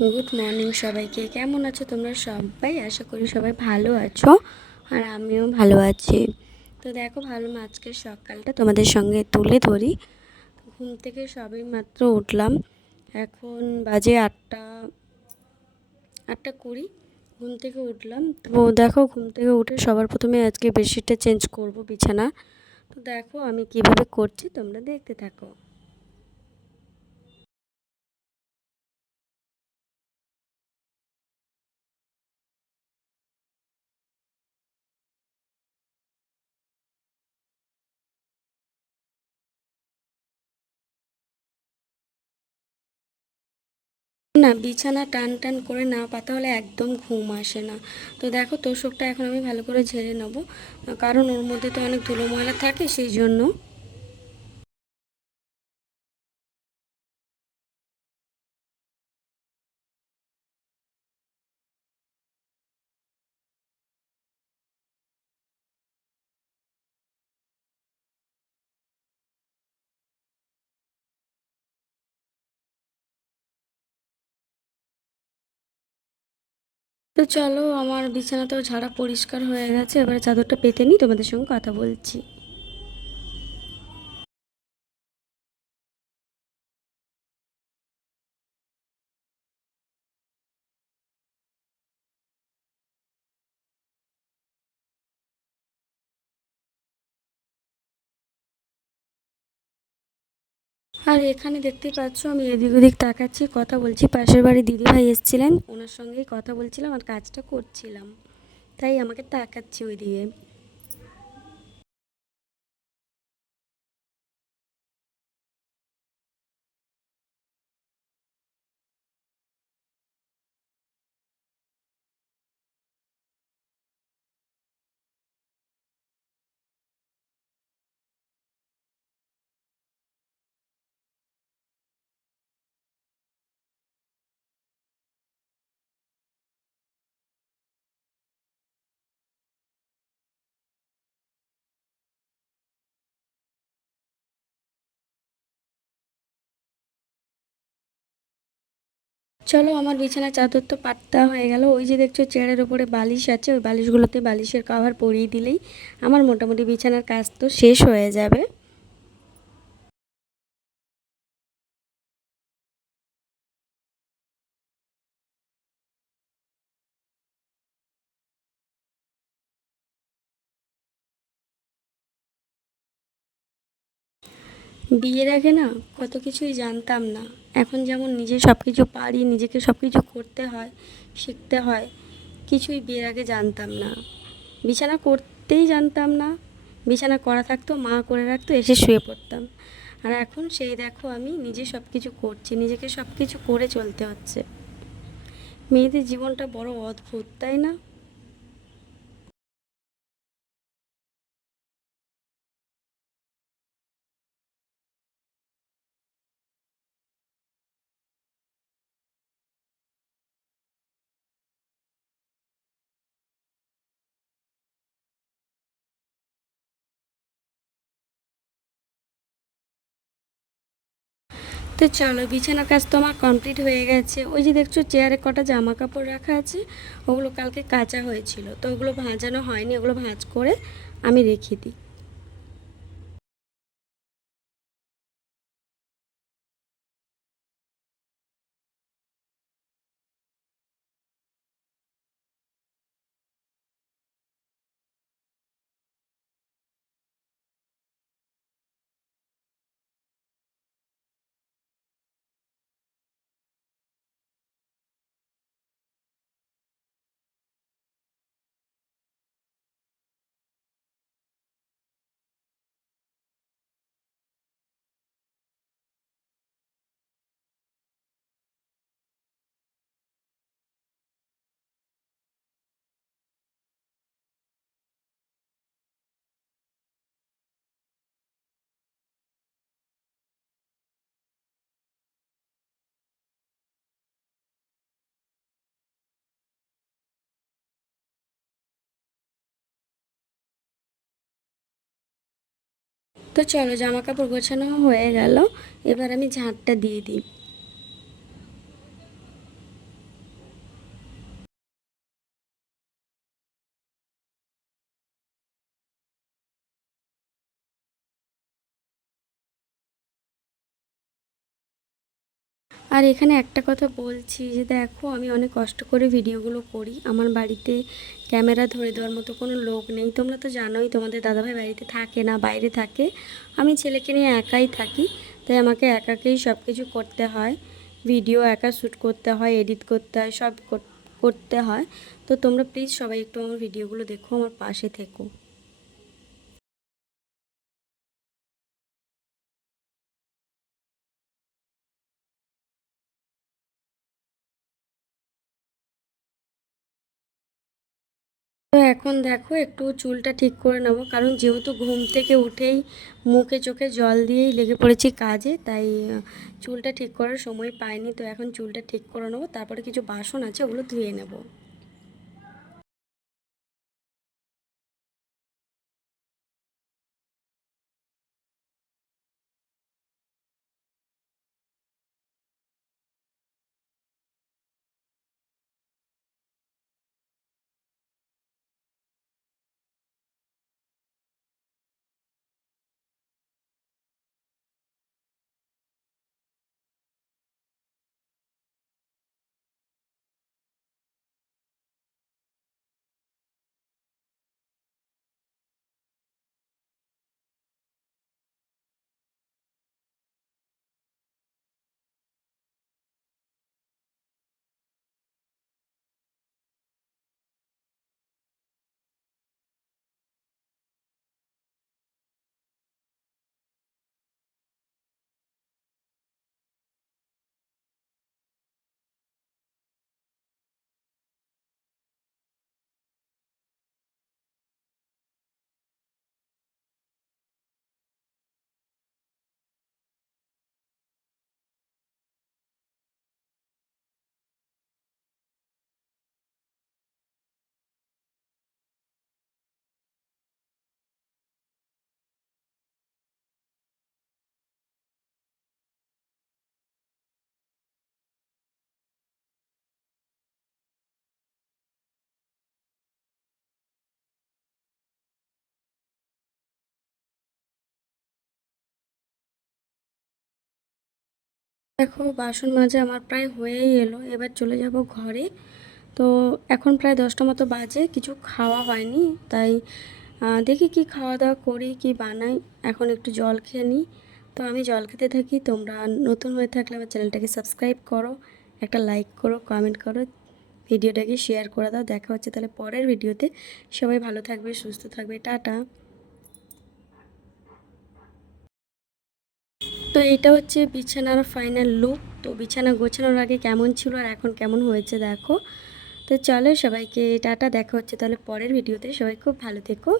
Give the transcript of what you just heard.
Good morning সবাইকে। কেমন আছো তোমরা সবাই? আশা করি সবাই ভালো আছো আর আমিও ভালো আছি। তো দেখো ভালো আজকের সকালটা তোমাদের সঙ্গে তুলে ধরি। ঘুম থেকে সবাই মাত্র উঠলাম। এখন বাজে আটটা আটটা কুড়ি। ঘুম থেকে উঠলাম। তো দেখো, ঘুম থেকে উঠে সবার প্রথমে আজকে বেডশিটটা চেঞ্জ করব বিছানা। তো দেখো আমি কীভাবে করছি, তোমরা দেখতে থাকো। না, বিছানা টান টান করে না পাতা হলে একদম ঘুম আসে না। তো দেখো তোষকটা এখন আমি ভালো করে ঝেড়ে নেব। কারণ ওর মধ্যে তো অনেক ধুলো ময়লা থাকে, সেই জন্য তো চলো, আমার বিছানাতেও ঝাড়া পরিষ্কার হয়ে গেছে। এবারে চাদরটা পেতে নিই, তোমাদের সঙ্গে কথা বলছি। আর এখানে দেখতে পাচ্ছ, আমি এদিক ওদিক তাকাচ্ছি, কথা বলছি। পাশের বাড়ি দিদিভাই এসেছিলেন, ওনার সঙ্গেই কথা বলছিলাম আর কাজটা করছিলাম। তাই আমাকে তাকাচ্ছি ওই দিকে চলো আমার বিছানা চাদর তো পাত্তা হয়ে গেল। ওই যে দেখছ চেয়ারের ওপরে বালিশ আছে, ওই বালিশগুলোতে বালিশের কাভার পরিয়ে দিলেই আমার মোটামুটি বিছানার কাজ তো শেষ হয়ে যাবে। বিয়ের আগে না কত কিছুই জানতাম না। এখন যেমন নিজে সব কিছু পারি, নিজেকে সব কিছু করতে হয়, শিখতে হয়, কিছুই বিয়ের আগে জানতাম না। বিছানা করতেই জানতাম না, বিছানা করা থাকতো, মা করে রাখতো, এসে শুয়ে পড়তাম। আর এখন সেই দেখো আমি নিজে সব কিছু করছি, নিজেকে সব কিছু করে চলতে হচ্ছে। মেয়েদের জীবনটা বড় অদ্ভুত, তাই না? তো চলো, বিছানার কাজ তো আমার কমপ্লিট হয়ে গেছে। ওই যে দেখছ, চেয়ারে কটা জামা কাপড় রাখা আছে, ওগুলো কালকে কাচা হয়েছিল। তো ওগুলো ভাজানো হয়নি, ওগুলো ভাঁজ করে আমি রেখে দিই। তো চলো জামা কাপড় গোছানো হয়ে গেল। এবার আমি ঝাঁটটা দিয়ে দিই। আর এখানে একটা কথা বলছি যে দেখো, আমি অনেক কষ্ট করে ভিডিওগুলো করি। আমার বাড়িতে ক্যামেরা ধরে দেওয়ার মতো কোনো লোক নেই। তোমরা তো জানোই, তোমাদের দাদাভাই বাড়িতে থাকে না, বাইরে থাকে। আমি ছেলেকে নিয়ে একাই থাকি, তাই আমাকে একাকেই সব কিছু করতে হয়। ভিডিও একা শ্যুট করতে হয়, এডিট করতে হয়, সব করতে হয়। তো তোমরা প্লিজ সবাই একটু আমার ভিডিওগুলো দেখো, আমার পাশে থেকো। তো এখন দেখো একটু চুলটা ঠিক করে নেব, কারণ যেহেতু ঘুম থেকে উঠেই মুখে চোখে জল দিয়েই লেগে পড়েছি কাজে, তাই চুলটা ঠিক করার সময় পাইনি, তো এখন চুলটা ঠিক করে নেব, তারপরে কিছু বাসন আছে ওগুলো ধুয়ে নেব। দেখো, বাসন মাজা আমার প্রায় হয়েই এলো। এবার চলে যাব ঘরে। তো এখন প্রায় দশটা মতো বাজে, কিছু খাওয়া হয়নি। তাই দেখি কি খাওয়া দাওয়া করি, কি বানাই। এখন একটু জল খেয়ে নিই। তো আমি জল খেতে থাকি। তোমরা নতুন হয়ে থাকলে আমার চ্যানেলটাকে সাবস্ক্রাইব করো, একটা লাইক করো, কমেন্ট করো, ভিডিওটাকে শেয়ার করে দাও। দেখা হচ্ছে তাহলে পরের ভিডিওতে। সবাই ভালো থাকবে, সুস্থ থাকবে। টাটা। তো এটা হচ্ছে বিছানার ফাইনাল লুক তো বিছানা গোছানোর আগে কেমন ছিল আর এখন কেমন হয়েছে দেখো। তো চলো সবাইকে টাটা, দেখা হচ্ছে তাহলে পরের ভিডিওতে সবাই খুব ভালো থেকো।